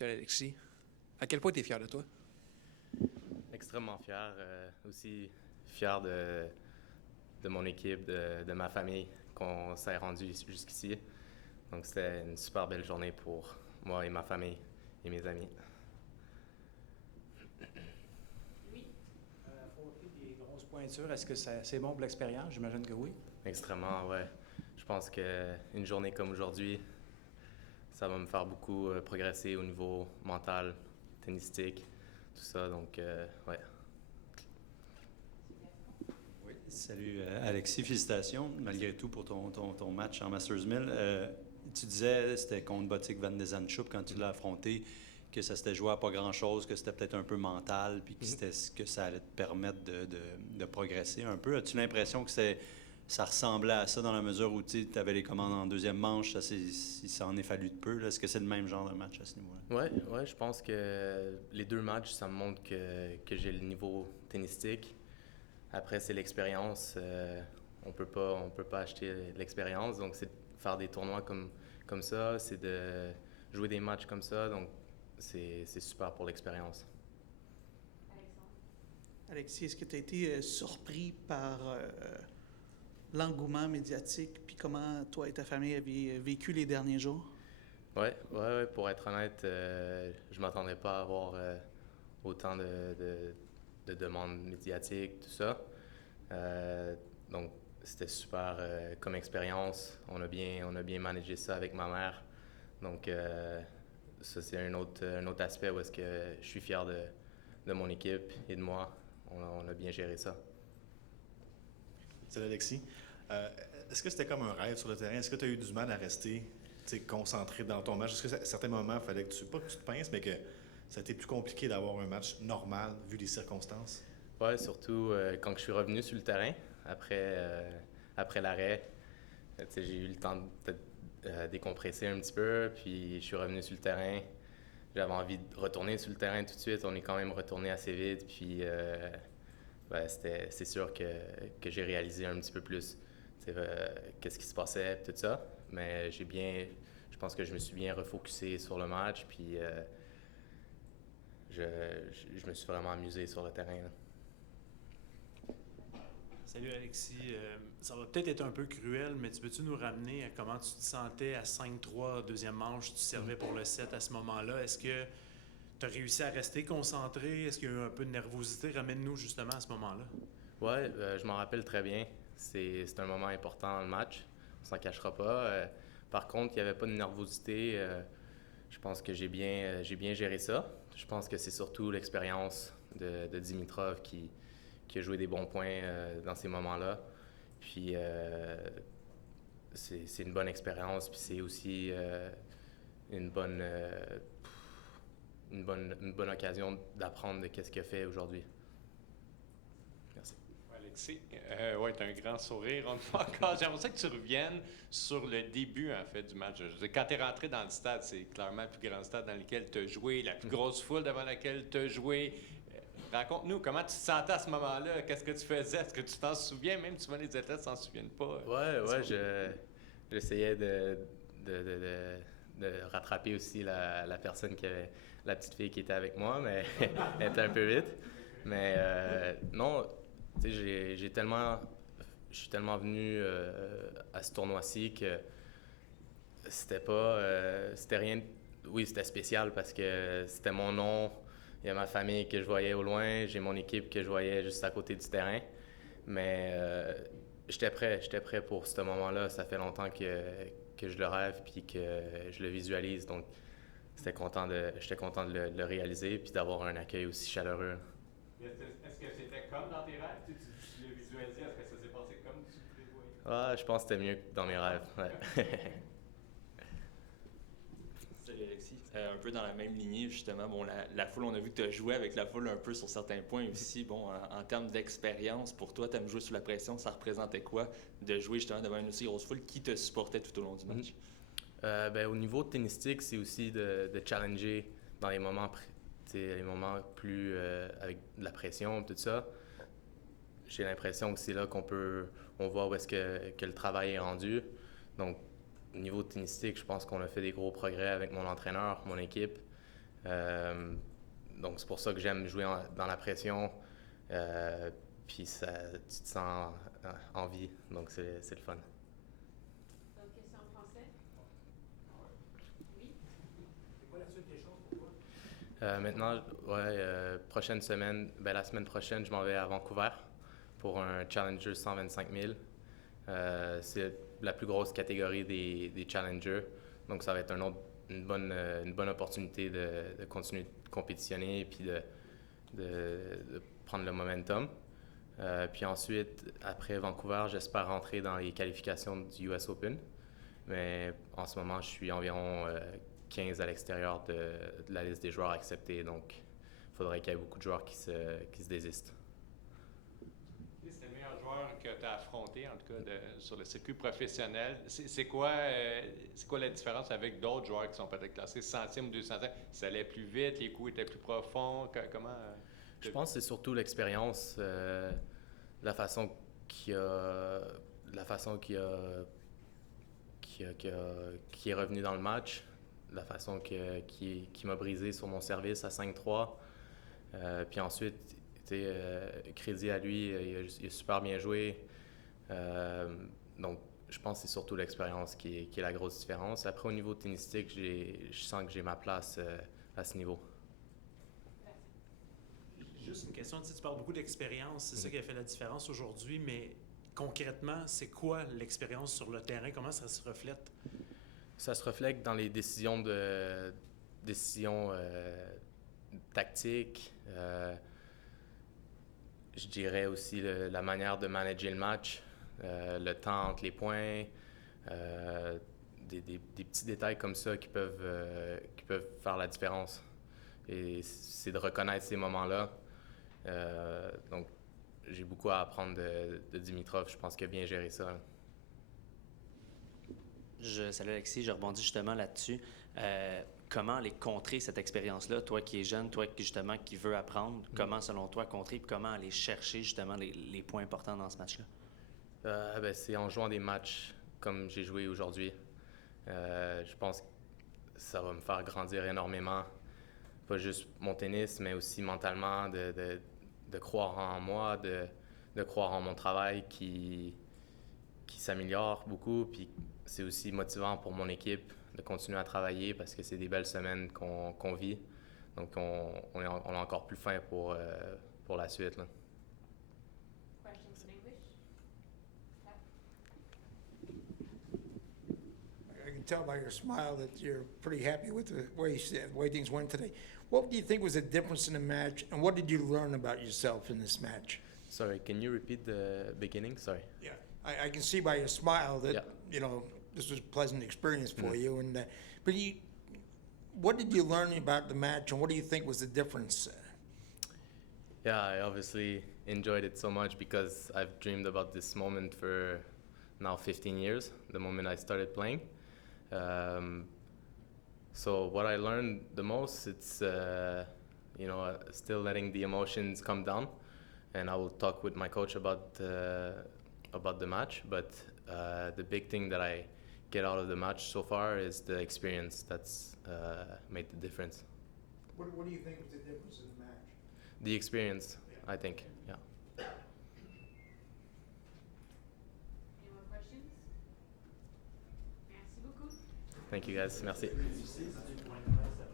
Salut Alexis. À quel point tu es fier de toi? Extrêmement fier. Aussi fier de mon équipe, de ma famille, qu'on s'est rendu jusqu'ici. Donc c'était une super belle journée pour moi et ma famille et mes amis. Affronter des grosses pointures, est-ce que c'est bon pour l'expérience? J'imagine que oui. Extrêmement, ouais. Je pense qu'une journée comme aujourd'hui, ça va me faire beaucoup progresser au niveau mental, tennistique, tout ça. Donc, ouais. Oui, salut Alexis, félicitations malgré tout pour ton match en Masters 1000. Tu disais, c'était contre Botic Van de Zandschulp quand tu l'as affronté, que ça s'était joué à pas grand-chose, que c'était peut-être un peu mental, puis que c'était ce que ça allait te permettre de progresser un peu. As-tu l'impression que ça ressemblait à ça dans la mesure où tu avais les commandes en deuxième manche, ça en est fallu de peu? Là? Est-ce que c'est le même genre de match à ce niveau-là? Ouais, je pense que les deux matchs, ça me montre que j'ai le niveau tennistique. Après, c'est l'expérience. On peut pas acheter l'expérience. Donc, c'est de faire des tournois comme ça, c'est de jouer des matchs comme ça. Donc, c'est super pour l'expérience. Alexis, est-ce que tu as été surpris par l'engouement médiatique, puis comment toi et ta famille avez vécu les derniers jours? Ouais. Pour être honnête, je m'attendais pas à avoir autant de demandes médiatiques, tout ça. Donc, c'était super comme expérience. On a bien managé ça avec ma mère. Donc, ça, c'est un autre aspect où est-ce que je suis fier de mon équipe et de moi. On a bien géré ça. Salut Alexis. Est-ce que c'était comme un rêve sur le terrain? Est-ce que tu as eu du mal à rester concentré dans ton match? Est-ce que à certains moments, il fallait pas que tu te pinces, mais que ça a été plus compliqué d'avoir un match normal vu les circonstances? Ouais, surtout quand je suis revenu sur le terrain après l'arrêt. J'ai eu le temps de peut-être décompresser un petit peu, puis je suis revenu sur le terrain. J'avais envie de retourner sur le terrain tout de suite. On est quand même retourné assez vite, puis c'est sûr que j'ai réalisé un petit peu plus qu'est-ce qui se passait, tout ça. Mais je pense que je me suis bien refocusé sur le match, puis je me suis vraiment amusé sur le terrain, là. Salut Alexis. Ça va peut-être être un peu cruel, mais tu peux-tu nous ramener à comment tu te sentais à 5-3, deuxième manche, tu servais pour le set à ce moment-là? Est-ce que tu as réussi à rester concentré? Est-ce qu'il y a eu un peu de nervosité? Ramène-nous justement à ce moment-là. Ouais, je m'en rappelle très bien. C'est un moment important dans le match, on s'en cachera pas. Par contre, il n'y avait pas de nervosité. Je pense que j'ai bien géré ça. Je pense que c'est surtout l'expérience de Dimitrov qui a joué des bons points dans ces moments-là. Puis c'est une bonne expérience, puis c'est aussi une bonne, une bonne occasion d'apprendre de qu'est-ce qu'il a fait aujourd'hui. Merci. Alexis, ouais, tu as un grand sourire. On te voit encore. J'aimerais ça que tu reviennes sur le début, en fait, du match. Je veux dire, quand tu es rentré dans le stade, c'est clairement le plus grand stade dans lequel tu as joué, la plus grosse foule devant laquelle tu as joué. Raconte-nous, comment tu te sentais à ce moment-là? Qu'est-ce que tu faisais? Est-ce que tu t'en souviens? Même souvent, les athlètes s'en souviennent pas. Ouais, j'essayais de rattraper aussi la personne la petite fille qui était avec moi, mais elle était un peu vite. Mais non, tu sais, je suis tellement venu à ce tournoi-ci que c'était rien. Oui, c'était spécial parce que c'était mon nom. Il y a ma famille que je voyais au loin, j'ai mon équipe que je voyais juste à côté du terrain. Mais j'étais prêt pour ce moment-là. Ça fait longtemps que je le rêve puis que je le visualise. Donc, j'étais content de le réaliser puis d'avoir un accueil aussi chaleureux. Est-ce que c'était comme dans tes rêves? Tu le visualisais? Est-ce que ça s'est passé comme tu le prévoyais? Ah, je pense que c'était mieux que dans mes rêves. Ouais. Salut Alexis. Un peu dans la même lignée, justement. Bon, la foule, on a vu que tu as joué avec la foule un peu sur certains points aussi. Bon, en termes d'expérience, pour toi, tu aimes jouer sous la pression. Ça représentait quoi de jouer justement devant une aussi grosse foule qui te supportait tout au long du match? Au niveau tennistique, c'est aussi de challenger dans les moments plus avec de la pression, tout ça. J'ai l'impression que c'est là on voit où est-ce que le travail est rendu. Donc, au niveau tennistique, je pense qu'on a fait des gros progrès avec mon entraîneur, mon équipe. Donc, c'est pour ça que j'aime jouer dans la pression. Puis, tu te sens en vie. Donc, c'est le fun. Une question en français? Oui? C'est quoi la suite des choses pour toi? Maintenant, prochaine semaine, la semaine prochaine, je m'en vais à Vancouver pour un Challenger 125 000. C'est la plus grosse catégorie des Challengers. Donc, ça va être une bonne opportunité de continuer de compétitionner et puis de prendre le momentum. Puis ensuite, après Vancouver, j'espère rentrer dans les qualifications du US Open. Mais en ce moment, je suis environ 15 à l'extérieur de la liste des joueurs acceptés. Donc, il faudrait qu'il y ait beaucoup de joueurs qui se désistent. C'est le meilleur joueur que tu as affronté, en tout cas, sur le circuit professionnel. C'est quoi la différence avec d'autres joueurs qui sont peut-être classés 100e ou 200e? Ça allait plus vite, les coups étaient plus profonds? Comment? Je pense que c'est surtout l'expérience, la façon qui est revenu dans le match, la façon qui m'a brisé sur mon service à 5-3. Puis ensuite, crédit à lui, il a super bien joué. Donc, je pense que c'est surtout l'expérience qui est la grosse différence. Après, au niveau tennistique, je sens que j'ai ma place à ce niveau. Juste une question, tu parles beaucoup d'expérience, c'est ça qui a fait la différence aujourd'hui, mais concrètement, c'est quoi l'expérience sur le terrain? Comment ça se reflète? Ça se reflète dans les décisions tactiques. Je dirais aussi la manière de manager le match, le temps entre les points, des petits détails comme ça qui peuvent faire la différence. Et c'est de reconnaître ces moments-là. Donc, j'ai beaucoup à apprendre de Dimitrov. Je pense qu'il a bien géré ça. Salut Alexis, je rebondis justement là-dessus. Comment aller contrer cette expérience-là, toi qui es jeune, toi justement qui veux apprendre, comment selon toi contrer, puis comment aller chercher justement les points importants dans ce match-là? C'est en jouant des matchs comme j'ai joué aujourd'hui. Je pense que ça va me faire grandir énormément. Pas juste mon tennis, mais aussi mentalement, de croire en moi, de croire en mon travail qui s'améliore beaucoup. Puis c'est aussi motivant pour mon équipe de continuer à travailler parce que c'est des belles semaines qu'on vit. Donc on a encore plus faim pour la suite, là. Questions in English? I can tell by your smile that you're pretty happy with the way things went today. What do you think was the difference in the match, and what did you learn about yourself in this match? Sorry, can you repeat the beginning? Sorry. Yeah, I can see by your smile that Yeah. This was a pleasant experience for you. And but what did you learn about the match, and what do you think was the difference? Yeah, I obviously enjoyed it so much because I've dreamed about this moment for now 15 years, the moment I started playing. So what I learned the most, it's still letting the emotions come down, and I will talk with my coach about the match. But the big thing that I get out of the match so far is the experience that's made the difference. What do you think was the difference in the match? The experience, I think, yeah. Any more questions? Merci beaucoup. Thank you guys, merci. C'est du point de presse, ça.